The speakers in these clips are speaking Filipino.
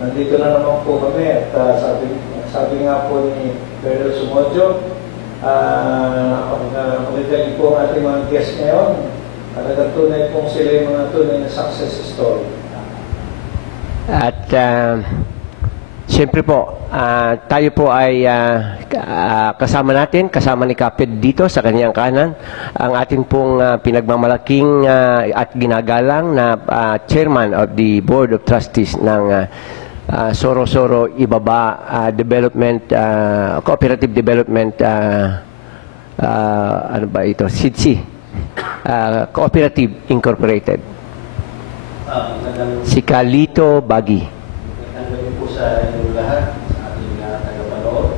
nandito na naman po kami at sabi nga po ni Colonel Sumodyo, napakagaling po ang ating mga guest ngayon. Talagang tunay pong sila yung mga tunay na success story. At siyempre po, tayo po ay kasama ni Kaped dito sa kanyang kanan, ang ating pong pinagmamalaking at ginagalang na chairman of the Board of Trustees ng Soro-Soro Ibaba Cooperative Development ano ba ito? SIDSI Cooperative Incorporated. Si Calito Bagi. Magandang po sa inyong lahat, sa ating tagapanood,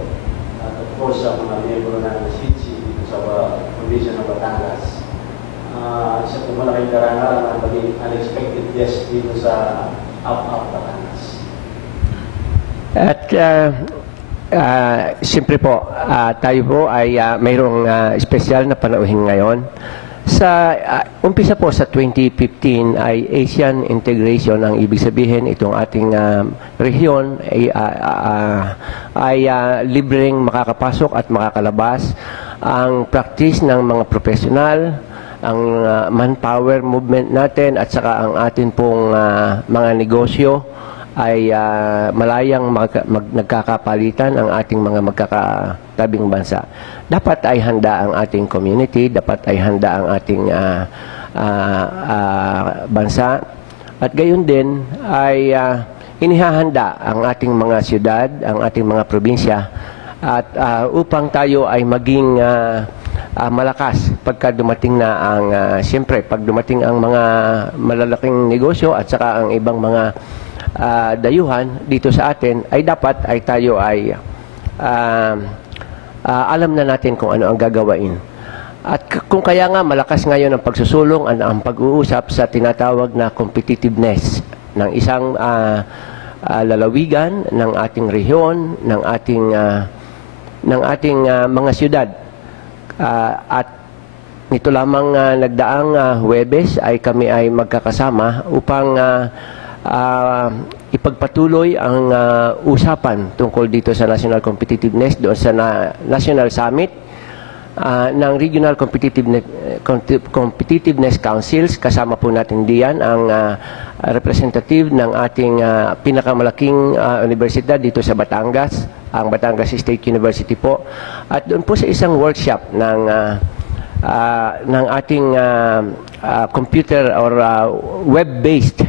at of course sa mga miyembro ng SIDSI dito sa probinsya ng Batangas. Isa po malaking karangalan na maging unexpected guest dito sa Up Batangas. At siyempre po, tayo po ay mayroong espesyal na panauhin ngayon. Sa umpisa po sa 2015 ay Asian integration, ang ibig sabihin itong ating rehiyon ay libreng makakapasok at makakalabas. Ang practice ng mga profesional, ang manpower movement natin at saka ang atin pong mga negosyo ay malayang nagkakapalitan ang ating mga magkakatabing bansa. Dapat ay handa ang ating community, dapat ay handa ang ating bansa, at gayon din ay inihahanda ang ating mga siyudad, ang ating mga probinsya, at upang tayo ay maging malakas pagka dumating na ang siyempre pag dumating ang mga malalaking negosyo at saka ang ibang mga dayuhan dito sa atin, ay dapat ay tayo ay alam na natin kung ano ang gagawain. At kung kaya nga malakas ngayon ang pagsusulong at ang pag-uusap sa tinatawag na competitiveness ng isang lalawigan, ng ating rehiyon, ng ating mga siyudad. At nito lamang nagdaang Huwebes ay kami ay magkakasama upang ipagpatuloy ang usapan tungkol dito sa national competitiveness doon sa National Summit ng Regional Competitiveness Councils. Kasama po natin diyan ang representative ng ating pinakamalaking universidad dito sa Batangas, ang Batangas State University po. At doon po sa isang workshop ng ating computer or web-based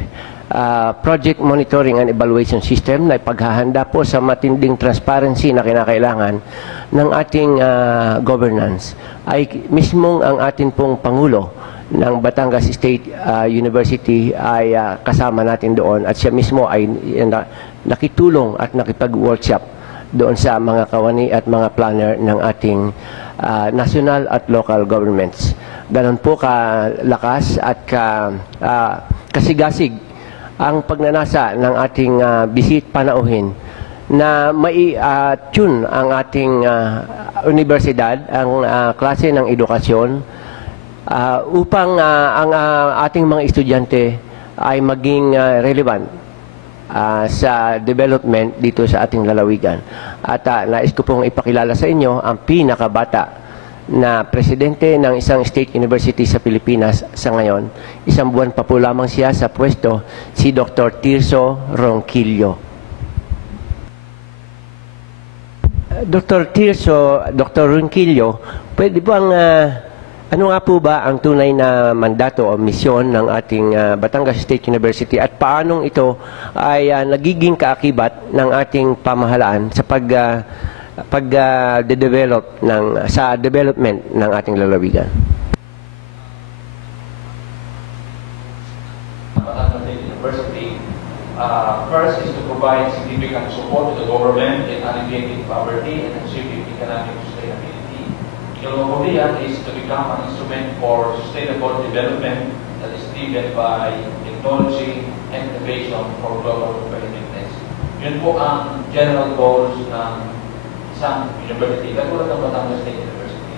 project monitoring and evaluation system na ipaghahanda po sa matinding transparency na kinakailangan ng ating governance, ay mismong ang ating pong Pangulo ng Batangas State University ay kasama natin doon, at siya mismo ay nakitulong at nakipag-workshop doon sa mga kawani at mga planner ng ating national at local governments. Ganon po kalakas at kasigasig ang pagnanasa ng ating bisit panauhin na mai-tune ang ating universidad, ang klase ng edukasyon upang ang ating mga estudyante ay maging relevant sa development dito sa ating lalawigan. At nais ko pong ipakilala sa inyo ang pinakabata na presidente ng isang state university sa Pilipinas sa ngayon. Isang buwan pa po lamang siya sa pwesto, si Dr. Tirso Ronquillo. Dr. Ronquillo, pwede bang ano nga po ba ang tunay na mandato o misyon ng ating Batangas State University, at paanong ito ay nagiging kaakibat ng ating pamahalaan sa pag-develop sa development ng ating lalawigan? Batangas State University, first is to provide significant support to the government in alleviating poverty and achieving economic sustainability. Kilauea is to become an instrument for sustainable development that is driven by technology and innovation for global competitiveness. Yun po ang general goals ng isang university, katulad ng Batangas State University.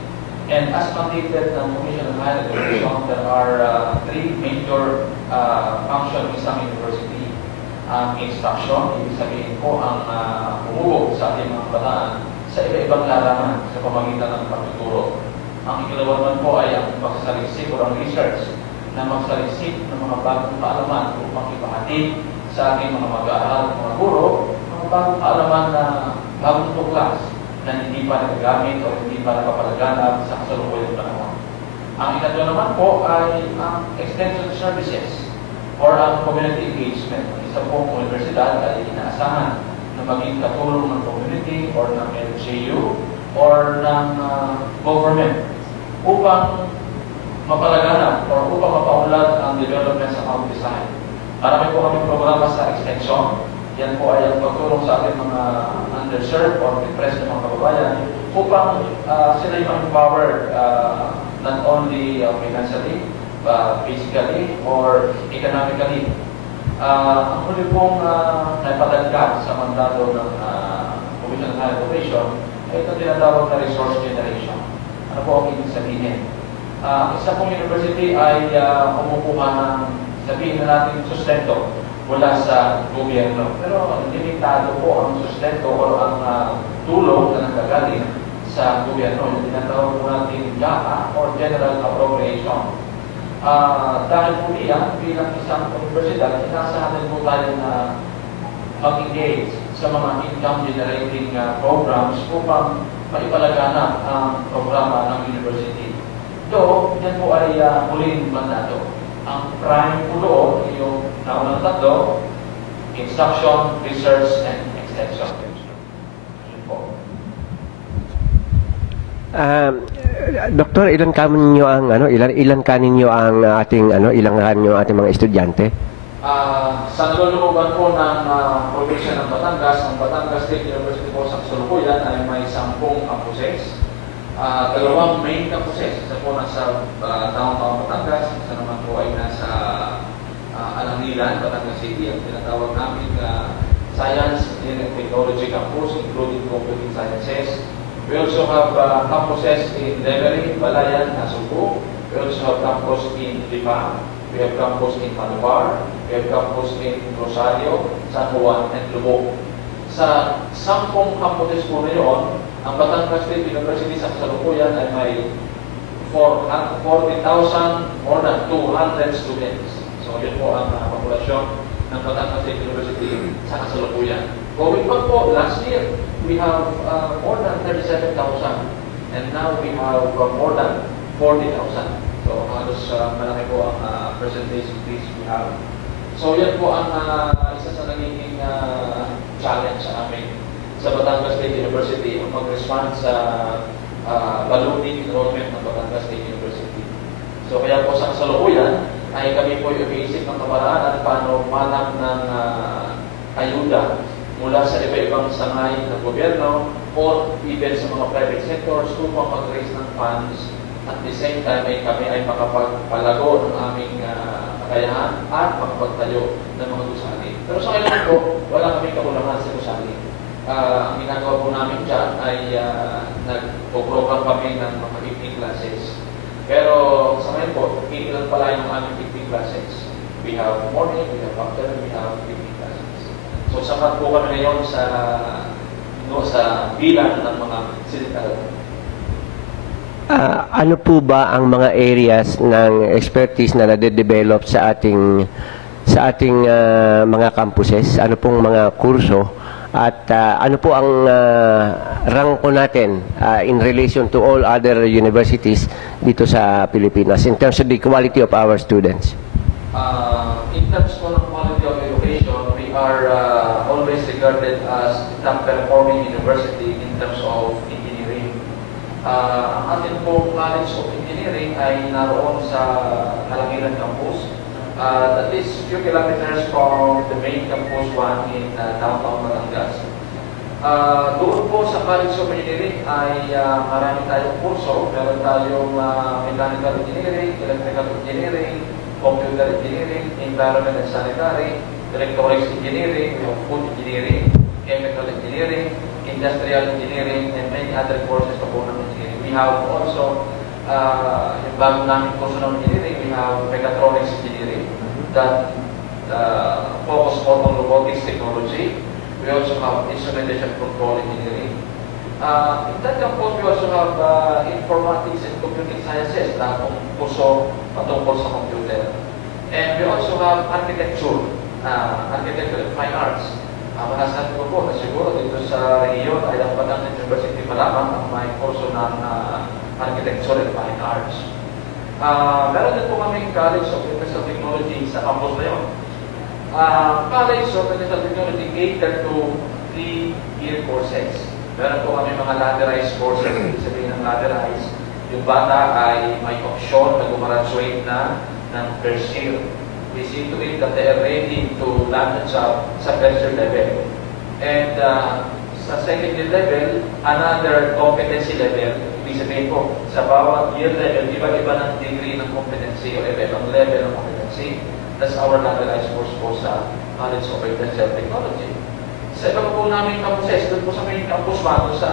And as mandated ng Commission on Higher Education, there are three major functions ng isang university. ang instruction, ibig sabihin po ang humugot sa ating mga kabataan sa iba-ibang larangan sa pamagitan ng pagtuturo. Ang ikalawa naman po ay ang pagsasaliksik o ang research na magsaliksik ng mga bagong kaalaman upang ipahatid sa ating mga mag-aaral, mga guro, mga bagong kaalaman na bagong tuklas na hindi pa nagagamit o hindi pa napapalaganap sa kasalukuyang panahon. Ang ikatlo naman po ay ang extension services or ang community engagement. Isa pong universidad ay inaasahan na maging katulong ng community or ng LGU or ng government upang mapalaganap or upang mapaunlad ang development sa Mount Design. Marami po kami programa sa extension. Yan po ay ang pagtulong sa ating mga underserved or depressed na mga kababayan upang sila yung empowered not only financially, physically, or economically. Ang huli pong naipatagkat sa mandato ng Commission on Higher Education ay ito tinatawag na resource generation. Ano po ang ibig sabihin? Isa pong university ay kumukuha ng, sabihin na natin, sustento mula sa gobyerno. Pero limitado po ang sustento o ang tulong na nagagaling sa gobyerno. Yung tinatawag po natin GAA or General Appropriation. Dahil po iyan, bilang isang universidad, inasahan din po tayo na mag-engage sa mga income-generating programs upang maipalaganap ang programa ng university. Ito, yan po ay huling mandato. Ang prime po doon, yung naunang tatlo, instruction, research, and extension. Yun po. Doktor, ilan kaninyo ang ilan kaninyo ang ating ilang kaninyo ating mga estudyante? Sa naluluban po ng probinsya ng Batangas, ang Batangas State University po sa kasalukuyan ay may 10 campuses. Dalawang main campuses, isa po nasa downtown Batangas, isa naman po ay nasa Alangilan, Batangas City, ang tinatawag namin Science and Technology Campus, including Computing Sciences. We also have campuses in Lemery, Balayan, Nasuko. We also have campus in Lipa. We have campus in Manubar. We have campus in Rosario, San Juan, and Lubog. Sa 10 campuses po na yun, ang Batangas State University sa kasalukuyan ay may 40,000 more than 200 students. So yun po ang populasyon ng Batangas State University sa kasalukuyan. Going back po, last year, we have more than 37,000 and now we have more than 40,000. So halos malaki po ang percentage increase we have. So yan po ang isa sa nagiging challenge sa amin sa Batangas State University ang mag-respond sa ballooning enrollment ng Batangas State University. So kaya po sa kasalukuyan ay kami po yung iisip ng kamaraan at paano manang ng ayuda mula sa iba-ibang sangay ng gobyerno or even sa mga private sectors upang mag-raise ng funds. At the same time ay kami ay makapagpalago ng aming kakayahan at makapagtayo ng mga gusali. Pero sa ngayon po, wala kaming kakulangan sa gusali. Ang ginagawa po namin dyan ay nag-program kami ng mga evening classes. Pero sa ngayon po, ilan pala yung aming evening classes. We have morning, we have afternoon, we have evening classes. So sapat po kami ngayon sa bilang ng mga sinikal. Ano po ba ang mga areas ng expertise na nade-develop sa ating mga campuses? Ano pong mga kurso? At ano po ang rangko natin in relation to all other universities dito sa Pilipinas in terms of the quality of our students? In terms po ng quality of education, we are always regarded as top-performing university in terms of engineering. Ang ating pong College of Engineering ay naroon sa Alangilan Campus. That is few kilometers from the main campus 1 in downtown Batangas. Doon po sa College of Engineering ay marami tayong kurso. Meron tayong mechanical engineering, electrical engineering, computer engineering, environment and sanitary, electronics engineering, food engineering, chemical engineering, industrial engineering, and many other courses of engineering. We have also, yung bago namin kurso ng engineering, we have mechatronics engineering that focus more on robotics technology. We also have instrumentation control engineering. In that campus, we also have informatics and computing sciences na kung kurso patungkol sa computer. And we also have architecture, architecture and fine arts. Masasabi ko po na siguro dito sa region ay ang Batangas University pa lamang ang may kurso ng architecture and fine arts. Meron din po kaming College of Industrial Technology sa campus na yun. College of Industrial Technology catered to 3-year courses. Meron po kami mga ladderized courses. Ibig sabihin ng ladderized, yung bata ay may option na gumraduate na ng first year. We see to it that they are ready to land a job sa first year level. And sa second year level, another competency level. Ibig sabihin po, sa bawat year level, iba-iba ng degree ng competency o iba-ibang level ng competency. That's our ladderized course po sa College of Industrial Technology. Sa iba po namin campuses, doon po sa main campus ba, sa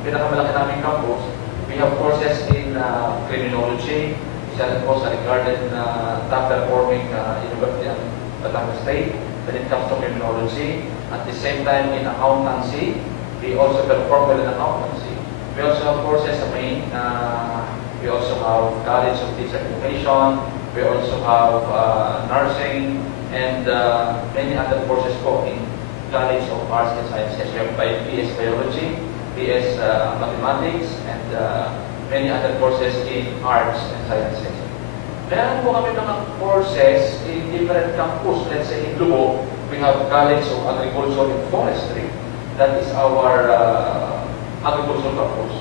pinakamalaki namin campus, we have courses in criminology, isa rin po sa regarded na top-performing university at Batangas State when it comes to criminology. At the same time, in accountancy, we also perform well in accountancy. We also have courses sa main, we also have College of Teacher Education, we also have nursing, and many other courses po in College of Arts and Sciences. We have BS Biology, BS Mathematics, and many other courses in Arts and Sciences. Meron po kami mga courses in different campus. Let's say in Lubo, we have College of Agriculture and Forestry. That is our agricultural campus.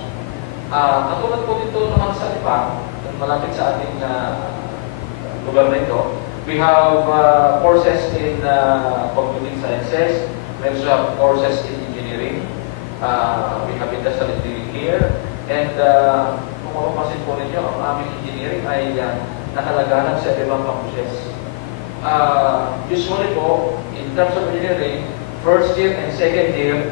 Katulad po dito naman sa iba, malapit sa ating lugar na ito, we have courses in computing sciences. We also have courses in engineering. We have industrial engineering here. And kung mapapansin po ninyo, ang aming engineering ay nakalaganan sa ibang campuses. Usually po, in terms of engineering, first year and second year,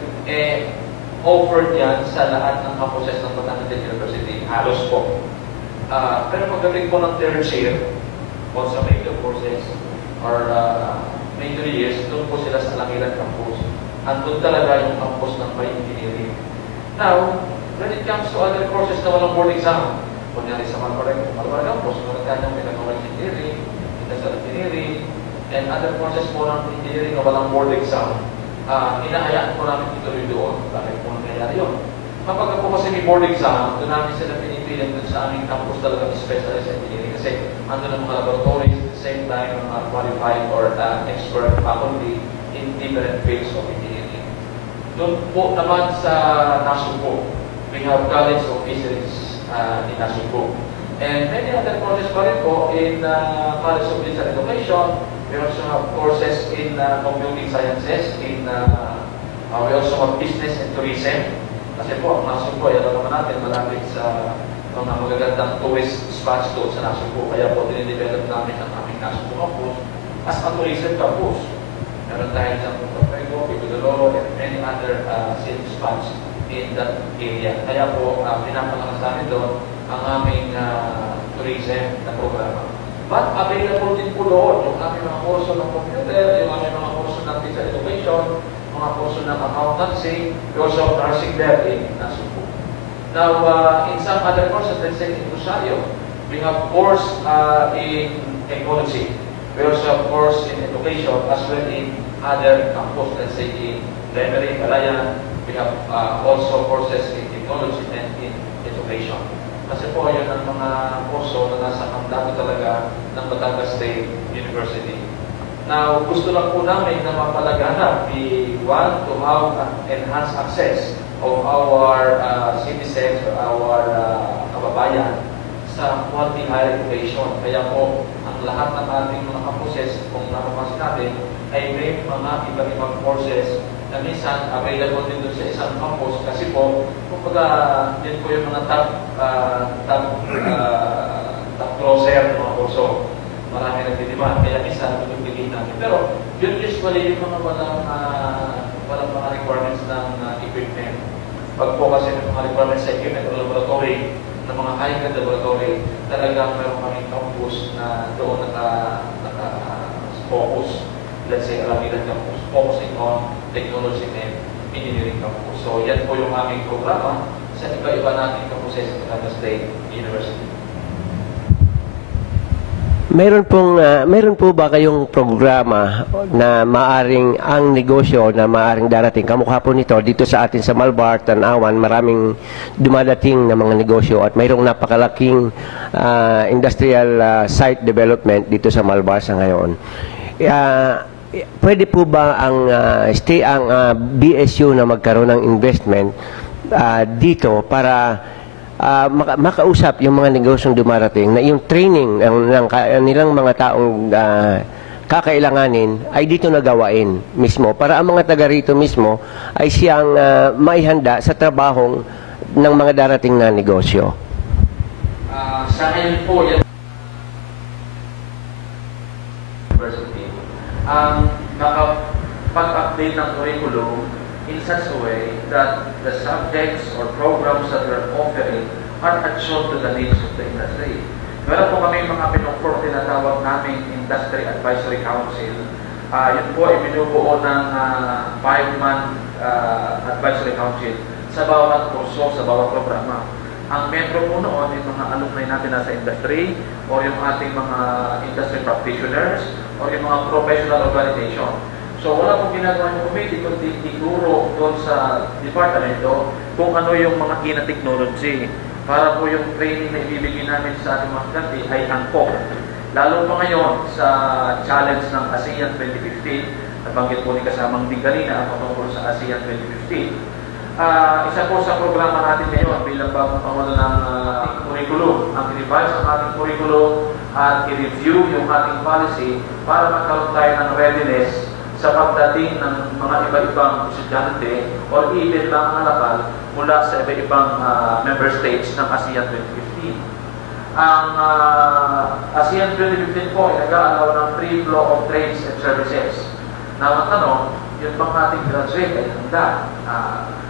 offered yan sa lahat ng campuses ng Batangas University. Halos po. Pero pagdating po ng third year, o sa major courses, or major years, doon po sila sa Alangilan campus. Andun talaga yung campus ng may engineering. Now, when it comes to other courses na walang board exam, kunyari sa Malbarang campus, meron tayong mechanical engineering, industrial engineering, and other courses po ng engineering na walang board exam, hinahayaan po namin ituloy doon. Bakit po nangyayari yun? Kapag po kasi may board exam, doon namin sila pinipilit doon sa aming campus talaga specialized engineering kasi andun ang mga laboratories at the same time mga qualified or expert faculty in different fields of engineering. Doon po naman sa Nasugbo, we have College of Fisheries in Nasugbo. And many other courses pa rin po in College of Business Education. We also have courses in computing sciences, in we also have business and tourism. Kasi po, ang Nasugbo, alam naman natin, malapit sa mga magagandang tourist spots doon sa Nasugbo. Kaya po, dinidevelop namin ang aming Nasugbo campus as a tourism campus. Meron tayo dyan Punta Prego, Picodoloro, and many other scenic spots in that area. Kaya po, pinapalakas namin doon ang aming tourism na programa. But available din po doon yung aming mga kurso ng computer, yung aming mga kurso ng teacher education, mga kurso ng accountancy, we also have nursing there in Nasugbo. Now, in some other courses, let's say in Rosario, we have course in ecology. We also have course in education as well in other campus, let's say in Lemery, Calayan. We have also courses in technology and in education. Kasi po, yun ang mga kurso na nasa mandato talaga ng Batangas State University. Now, gusto lang po namin na mapalaganap. We want to have enhanced access of our citizens or our kababayan sa quality higher education. Kaya po, ang lahat ng ating mga campuses, kung napapansin natin, ay may mga iba-ibang courses na minsan available din doon sa isang campus kasi po, kumbaga, yun po yung mga top crosser ng mga kurso. Marami nagdidemand, kaya minsan pinipili natin. Pero yun usually yung mga walang mga requirements ng equipment. Pag po kasi yung mga requirements sa equipment o laboratory, ng mga high-end laboratory, talagang meron kaming campus na doon focus, let's say Alameda Campus, focusing on technology and engineering campus. So yan po yung aming programa sa iba-iba nating campuses sa Alameda State University. Meron po ba kayong programa na maaring ang negosyo na maaring darating kamukha po nito dito sa atin sa Malbar, Tanawan, maraming dumadating na mga negosyo at mayroong napakalaking industrial site development dito sa Malbar sa ngayon. Pwede po ba ang BSU na magkaroon ng investment dito para makausap yung mga negosyong dumarating na yung training ng nilang mga taong kakailanganin ay dito nagawain mismo para ang mga taga rito mismo ay siyang maihanda sa trabahong ng mga darating na negosyo. Sa ngayon po, yan university, ang nakapag-update ng curriculum in such a way that the subjects or programs that we're offering are attuned to the needs of the industry. Meron po kami mga pinong-form tinatawag naming Industry Advisory Council. Yun po ay binubuo ng 5-month advisory council sa bawat kurso, sa bawat programa. Ang membro po noon yung mga alumni natin nasa industry o yung ating mga industry practitioners o yung mga professional organization. So wala pong ginagawa yung committee kundi ituro doon sa departamento kung ano yung mga kina-technology para po yung training na ibibigay namin sa ating mga estudyante ay angkop. Lalo pa ngayon sa challenge ng ASEAN 2015, nabanggit po ni kasamang din kanina ang patungkol sa ASEAN 2015. Isa po sa programa natin ngayon bilang bagong pangulo ng curriculum, ang i-revise ang ating curriculum at i-review yung ating policy para magkaroon tayo ng readiness sa pagdating ng mga iba-ibang estudyante o even mga alakal mula sa iba-ibang member states ng ASEAN 2015. Ang ASEAN 2015 po ay nag-aalaw ng free flow of trades and services. Na magtanong, yung bang ating graduate ay handa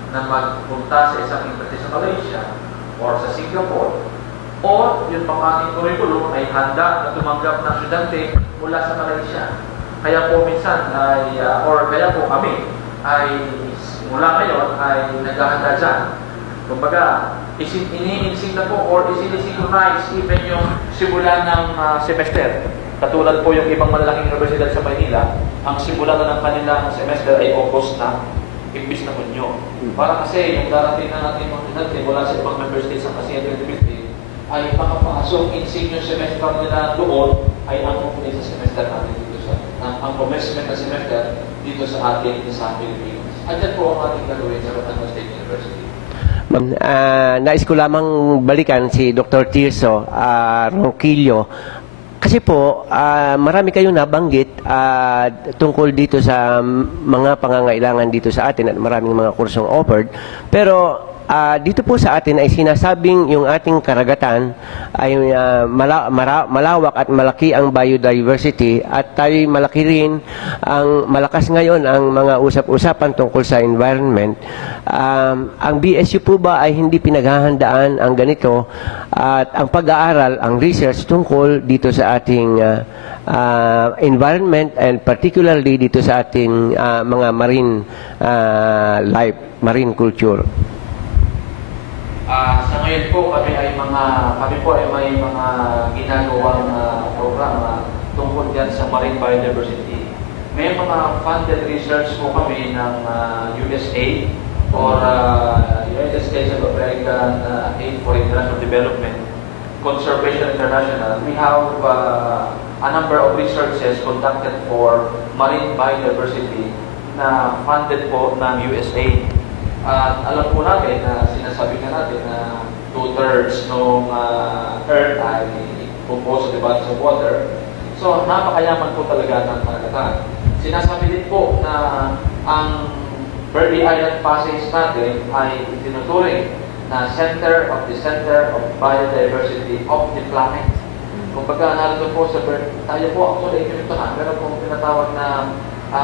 na magpunta sa isang industry sa Malaysia or sa Singapore o yung bang ating curriculum ay handa na tumanggap ng estudyante mula sa Malaysia. Kaya po minsan ay, or kaya po kami ay mula ngayon ay naghahanda dyan. Kumbaga, ini-insig na po or isinisynchronize even yung simula ng semester. Katulad po yung ibang malalaking universidad sa Maynila, ang simula na ng kanilang semester ay August na, imbis na Hunyo. Para kasi yung darating na natin mga estudyante mula sa ibang member states ng ASEAN 2015 ay makapasok in senior semester nila doon ay ang pupunta sa semester natin dito sa ang commencement na semester dito sa ating sa Pilipinas. At yan po ang ating gagawin sa Batangas State University. Nais ko lamang balikan si Dr. Tirso Ronquillo. Kasi po, marami kayong nabanggit tungkol dito sa mga pangangailangan dito sa atin at maraming mga kursong offered. Pero dito po sa atin ay sinasabing yung ating karagatan ay malawak at malaki ang biodiversity at tayo malaki rin ang malakas ngayon ang mga usap-usapan tungkol sa environment. Ang BSU po ba ay hindi pinaghahandaan ang ganito at ang pag-aaral, ang research tungkol dito sa ating environment and particularly dito sa ating mga marine life, marine culture? Sa ngayon po kami po ay may mga ginagawang programa tungkol diyan sa marine biodiversity. May mga funded research po kami ng USA or United States of American Aid for International Development, Conservation International. We have a number of researches conducted for marine biodiversity na funded po ng USA. At alam po natin na sinasabi nga natin na 2/3 ng Earth ay composed of the bodies of water. So, napakayaman po talaga ng karagatan. Sinasabi din po na ang Verde Island Passage natin ay tinuturing na center of biodiversity of the planet. Kumbaga, narito po sa tayo po actually pinuntahan, pero kung tinatawag na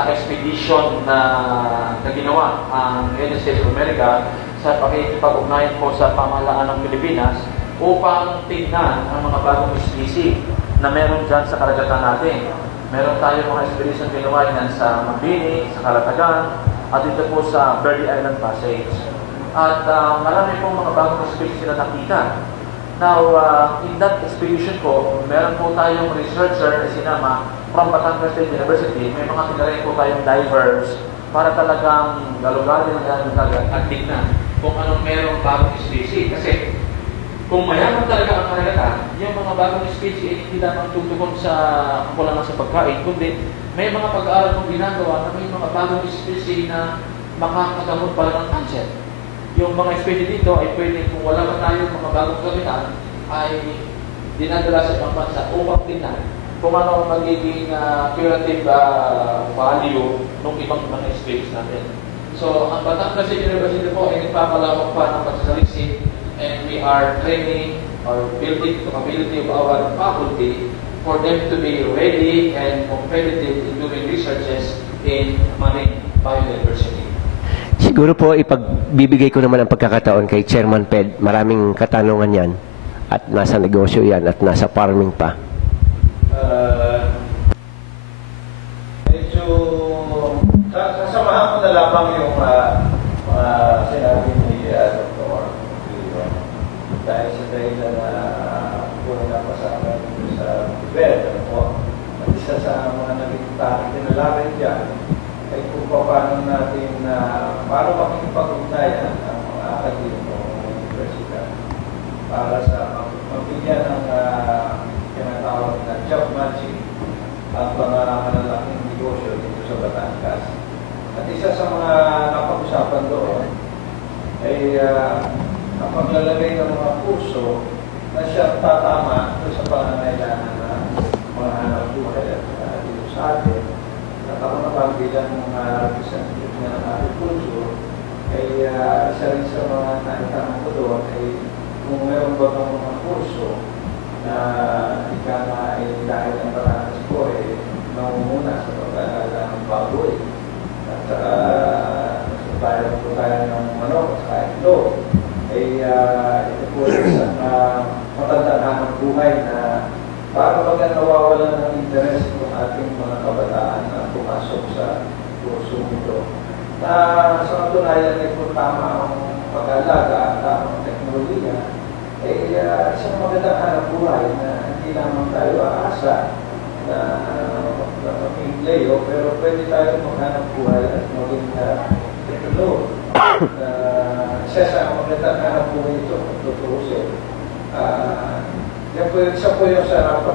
expedition na ginawa ang United States of America sa pakikipag-ugnayan po sa pamahalaan ng Pilipinas upang tignan ang mga bagong species na meron dyan sa karagatan natin. Meron tayong mga expedition ginawa yan sa Mabini, sa Calatagan, at dito po sa Verde Island Passage. At marami pong mga bagong expedition na nakita. Now, in that expedition po, meron po tayong researcher na sinama from Batangas State University. May mga tinarin po tayong divers para talagang galugarin at tignan kung anong merong bagong species. Kasi kung mayaman talaga ang karagatan, yung mga bagong species ay hindi lamang tutugon sa kukulangan sa pagkain, kundi may mga pag-aaral kong ginagawa na may mga bagong species na makakagamot pala ng cancer. Yung mga species dito ay pwede, kung wala pa tayong mga bagong kamitan, ay dinadala sa ibang bansa upang tingnan kung ano magiging curative value ng ibang mga species natin. So, ang Batangas State University po ay nagpapalawak pa ng pagsasaliksik, and we are training or building the capability of our faculty for them to be ready and competitive in doing researches in marine biodiversity. Siguro po ipagbibigay ko naman ang pagkakataon kay Chairman PED. Maraming katanungan yan at nasa negosyo yan at nasa farming pa. Medyo sasamahan ko na lamang yung mga sinabi ni Dr. dahil sa dahilan na puno na pasama dito sa bed. At isa sa mga naging tinalakay dyan ay kung paano natin paano makikipag-ugnayan ang mga akademiko ng universidad para sa magbigyan ng tinatawag na job matching ang mga malalaking negosyo dito sa Batangas. At isa sa mga napag-usapan doon ay ang paglalagay ng mga kurso na siya tatama sa pangangailangan ng mga hanap buhay at dito sa atin. At ako naman bilang mga representative ng agriculture ay isa rin sa mga naitanong ko doon ay kung meron ba mga kurso na ika nga ay dahil ang Batangas ko ay nangunguna sa pag-aalala ng baboy. At tayo po tayo ng manok at saka itlog. Ay ito po isang matandaan ng buhay na para baga nawawalan ng interest ng ating mga kabataan na pumasok sa kurso nito. Na sa katunayan ay kung tama ang pag-alaga at tamang teknolohiya, ay isang magandang hanap buhay na hindi lamang tayo aasa na mag-playo, pero pwede tayo maghanap buhay at maging teknolog. Isa sa magandang hanap buhay ito, tuturusin. Yan po, isa po yung sa